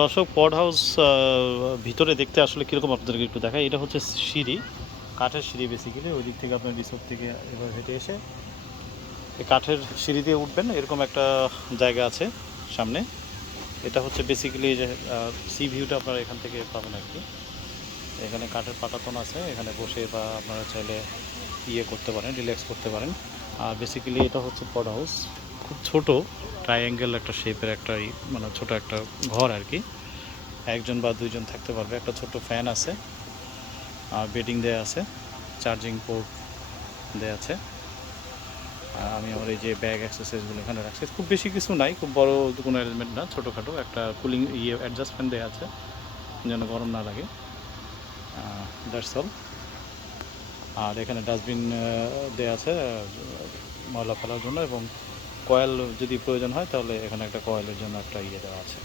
দর্শক পড হাউস ভিতরে দেখতে আসলে কীরকম আপনাদেরকে একটু দেখাই। এটা হচ্ছে সিঁড়ি, কাঠের সিঁড়ি বেসিক্যালি ওই দিক থেকে আপনার রিসোর্ট থেকে এবার হেঁটে এসে এই কাঠের সিঁড়ি দিয়ে উঠবেন। এরকম একটা জায়গা আছে সামনে। এটা হচ্ছে বেসিক্যালি যে সি ভিউটা আপনারা এখান থেকে পাবেন আর কি। এখানে কাঠের পাটাতন আছে। এখানে বসে বা আপনারা চাইলে ইয়ে করতে পারেন রিল্যাক্স করতে পারেন। আর বেসিক্যালি এটা হচ্ছে পড হাউস। খুব ছোট ট্রায়াঙ্গেল একটা শেপের একটা মানে ছোট একটা ঘর আর কি। একজন বা দুইজন থাকতে পারবে, একটা ছোট ফ্যান আছে, আর বেডিং দেয়া আছে চার্জিং পোর্ট দেয়া আছে। আর আমি আমার এই যে ব্যাগ এক্সারসাইজগুলো এখানে রাখছি। খুব বেশি কিছু নাই, খুব বড় কোনো অ্যারেঞ্জমেন্ট না, ছোটোখাটো, একটা কুলিং ইয়ে অ্যাডজাস্টমেন্ট দেওয়া আছে, যেন গরম না লাগে। দ্যাটস অল আর এখানে ডাস্টবিন দেওয়া আছে ময়লা ফেলার জন্য এবং কয়েল যদি প্রয়োজন হয় তাহলে এখানে একটা কয়েলের জন্য একটা ইয়ে দেওয়া আছে।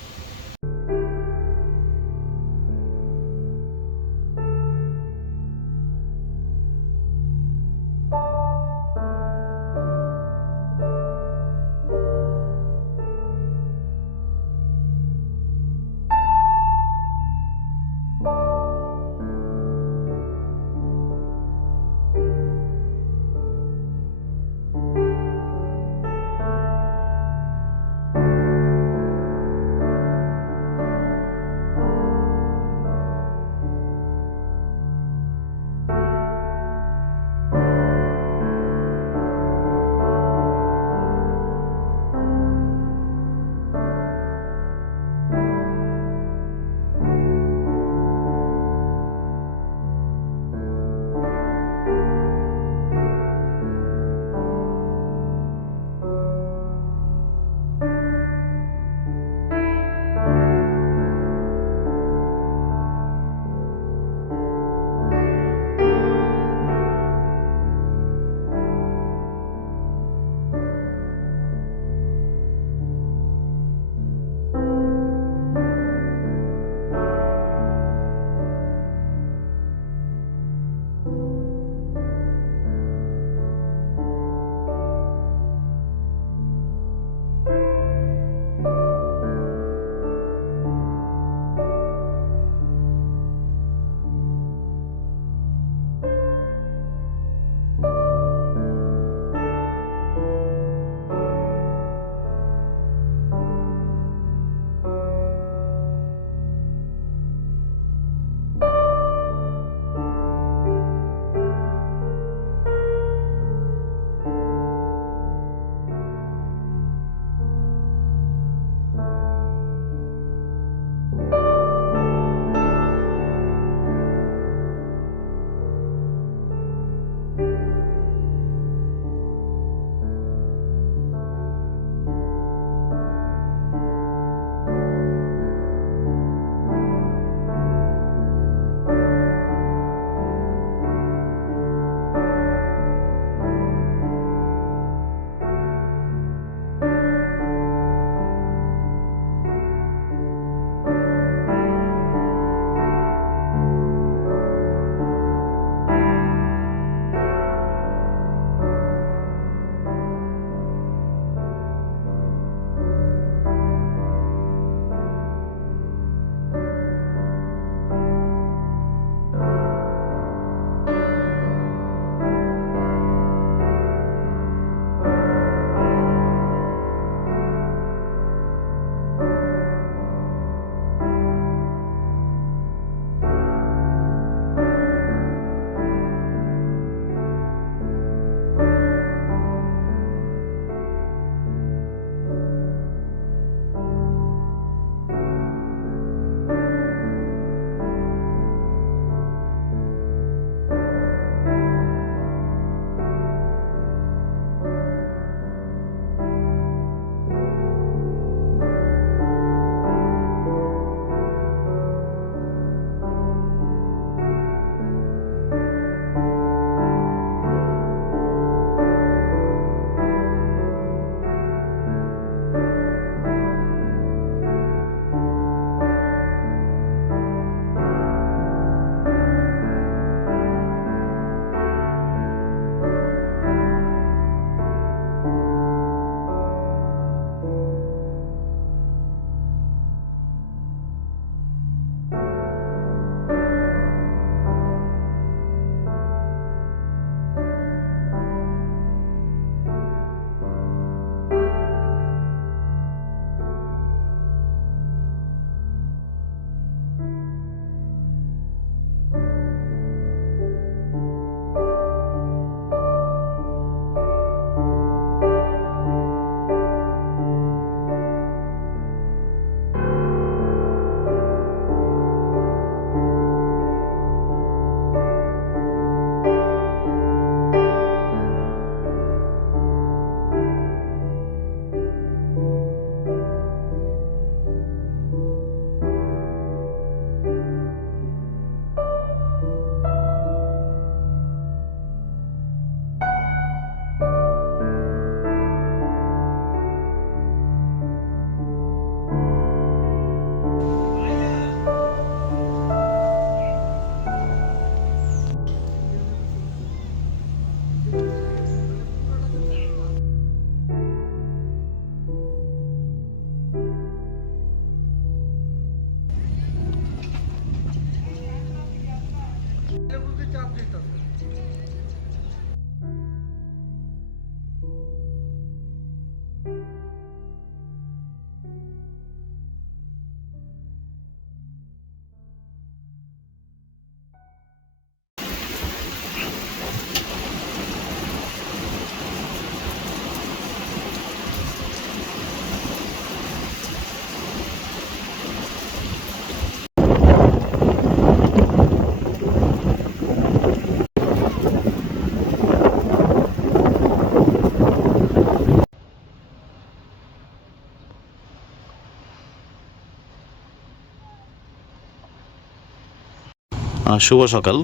শুভ সকাল।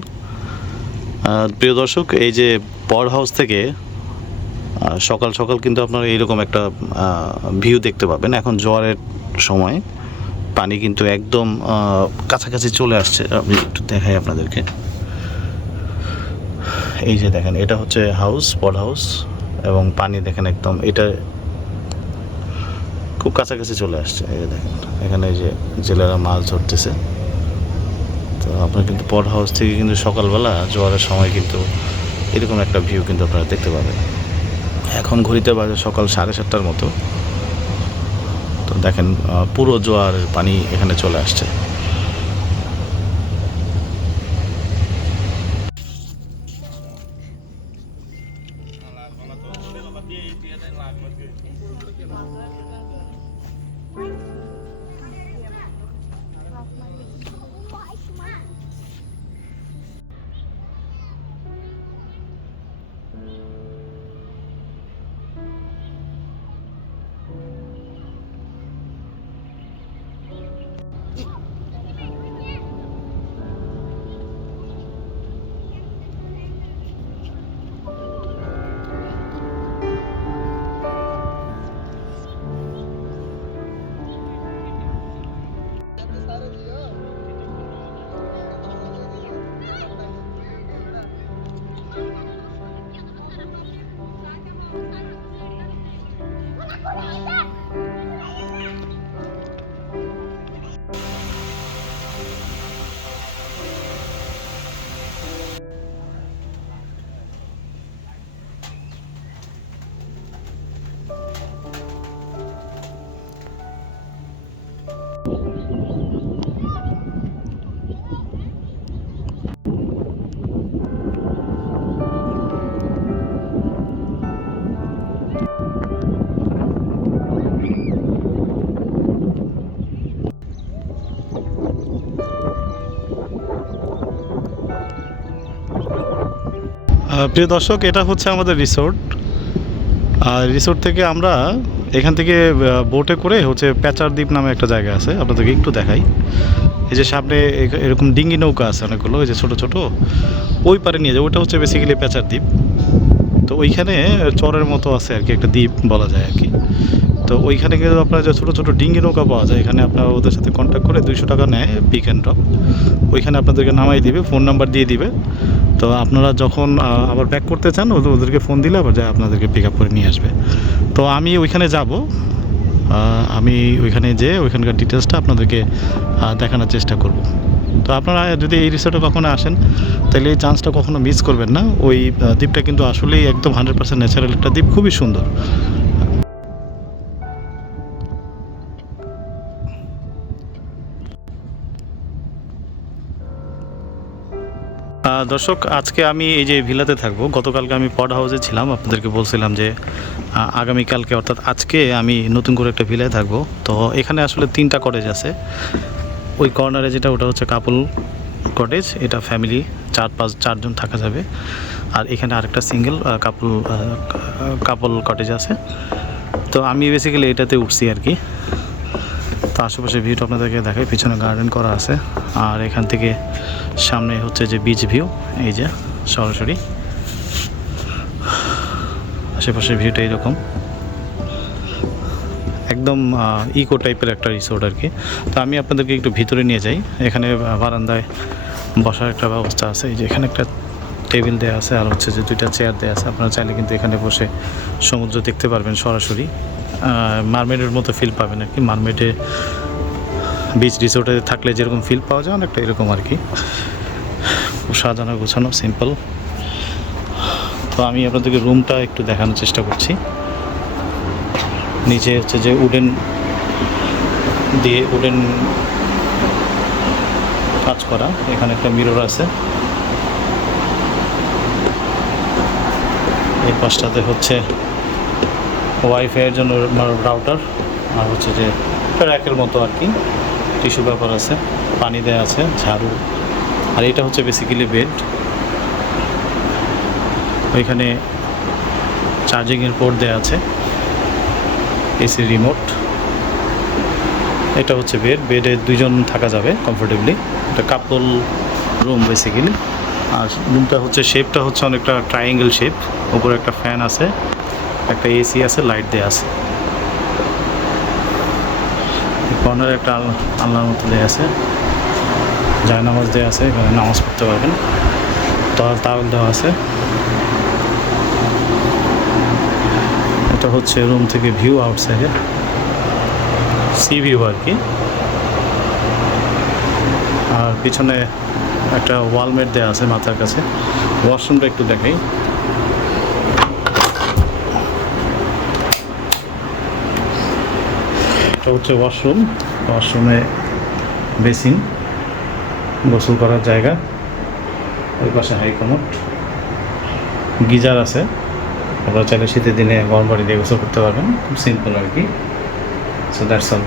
প্রিয় দর্শক, এই যে পড হাউস থেকে সকাল সকাল কিন্তু আপনারা এইরকম একটা ভিউ দেখতে পাবেন। এখন জোয়ারের সময়, পানি কিন্তু একদম কাছাকাছি চলে আসছে। আমি একটু দেখাই আপনাদেরকে। এই যে দেখেন, এটা হচ্ছে হাউস পড হাউস এবং পানি দেখেন একদম, এটা খুব কাছাকাছি চলে আসছে। এই যে দেখেন, এখানে এই যে জেলেরা মাছ ধরতেছে। আপনার কিন্তু পড হাউস থেকে কিন্তু সকালবেলা জোয়ারের সময় কিন্তু এরকম একটা ভিউ কিন্তু আপনারা দেখতে পাবেন। এখন ঘড়িতে বাজে সকাল সাড়ে সাতটার মতো। তো দেখেন পুরো জোয়ারের পানি এখানে চলে আসছে। প্রিয় দর্শক, এটা হচ্ছে আমাদের রিসোর্ট। আর রিসোর্ট থেকে আমরা এখান থেকে বোটে করে হচ্ছে প্যাচার দ্বীপ নামে একটা জায়গা আছে, আপনাদেরকে একটু দেখাই। এই যে সামনে এরকম ডিঙ্গি নৌকা আছে অনেকগুলো ওই যে ছোটো ছোটো, ওই পারে নিয়ে যায় ওটা হচ্ছে বেসিক্যালি প্যাচার দ্বীপ তো ওইখানে চরের মতো আছে আর কি, একটা দ্বীপ বলা যায় আর কি। তো ওইখানে কিন্তু আপনার যে ছোটো ছোটো ডিঙ্গি নৌকা পাওয়া যায়, এখানে আপনারা ওদের সাথে কন্ট্যাক্ট করে দুইশো টাকা নেয় পিক অ্যান্ড ড্রপ ওইখানে আপনাদেরকে নামাই দিবে ফোন নাম্বার দিয়ে দিবে। তো আপনারা যখন আবার ব্যাক করতে চান, ওদের- ওদেরকে ফোন দিলে আবার যায়, আপনাদেরকে পিক আপ করে নিয়ে আসবে। তো আমি ওইখানে যাব। আমি ওইখানে যেয়ে ওইখানকার ডিটেলসটা আপনাদেরকে দেখানোর চেষ্টা করব। তো আপনারা যদি এই রিসোর্টে কখনো আসেন, তাহলে এই চান্সটা কখনো মিস করবেন না। ওই দ্বীপটা কিন্তু আসলেই একদম হান্ড্রেড পার্সেন্ট ন্যাচারাল একটা দ্বীপ, খুবই সুন্দর। দর্শক, আজকে আমি এই যে ভিলাতে থাকব, গতকালকে আমি পড হাউসে ছিলাম। আপনাদেরকে বলছিলাম যে আগামীকালকে অর্থাৎ আজকে আমি নতুন করে একটা ভিলায় থাকব। তো এখানে আসলে তিনটা কটেজ আছে। ওই কর্নারে যেটা, ওটা হচ্ছে কাপল কটেজ। এটা ফ্যামিলি চার পাঁচ, চারজন থাকা যাবে। আর এখানে আরেকটা সিঙ্গেল কাপল কাপল কটেজ আছে। তো আমি বেসিক্যালি এটাতে উঠছি আর কি। তো আশেপাশে ভিউটা আপনাদেরকে দেখাই। পিছনে গার্ডেন করা আছে। আর এখান থেকে সামনে হচ্ছে যে বিচ ভিউ এই যে সরাসরি। আশেপাশের ভিউটা এইরকম একদম ইকো টাইপের একটা রিসোর্ট আর কি। তো আমি আপনাদেরকে একটু ভিতরে নিয়ে যাই। এখানে বারান্দায় বসার একটা ব্যবস্থা আছে। এই যে এখানে একটা টেবিল দেওয়া আছে আর হচ্ছে যে দুইটা চেয়ার দেওয়া আছে। আপনারা চাইলে কিন্তু এখানে বসে সমুদ্র দেখতে পারবেন সরাসরি। মারমেডের মতো ফিল পাবেন আর কি। মারমেডে বিচ রিসোর্টে থাকলে যেরকম ফিল পাওয়া যায়, অনেকটা এরকম আর কি। সাজানো গোছানো সিম্পল তো আমি আপনাদেরকে রুমটা একটু দেখানোর চেষ্টা করছি। নিচে হচ্ছে যে উডেন দিয়ে উডেন কাজ করা। এখানে একটা মিরর আছে। এই পাশটাতে হচ্ছে ওয়াইফাইয়ের জন্য রাউটার আর হচ্ছে যে র্যাকের মতো আর কি। টিস্যু পেপার আছে, পানি দেওয়া আছে, ঝাড়ু। আর এটা হচ্ছে বেসিক্যালি বেড ওইখানে চার্জিংয়ের পোর্ট দেওয়া আছে। AC remote. এটা হচ্ছে বেড, বেডে দুইজন থাকা যাবে কমফোর্টেবলি এটা কাপল রুম বেসিক্যালি আর রুমটা হচ্ছে শেপটা হচ্ছে অনেকটা ট্রায়াঙ্গেল শেপ উপরে একটা ফ্যান আছে, একটা এসি আছে লাইট দেওয়া আছে। কর্নারে একটা আল- আলনার মতো দেওয়া আছে। যায় নামাজ দেওয়া আছে, এখানে নামাজ পড়তে পারবেন। তাওয়াল তাওয়াল দেওয়া আছে। এটা হচ্ছে রুম থেকে ভিউ আউটসাইডে সি ভিউ আর কি। আর পিছনে একটা ওয়ালমেট দেওয়া আছে মাথার কাছে। ওয়াশরুমটা একটু দেখাই। এটা হচ্ছে ওয়াশরুম ওয়াশরুমে বেসিন গোসল করার জায়গা। ওই পাশে হাইকমোট গিজার আছে। আপনারা চাইলে শীতের দিনে গরম পানি দিয়ে গোসল করতে পারবেন। খুব সিম্পল আর কি। So that's all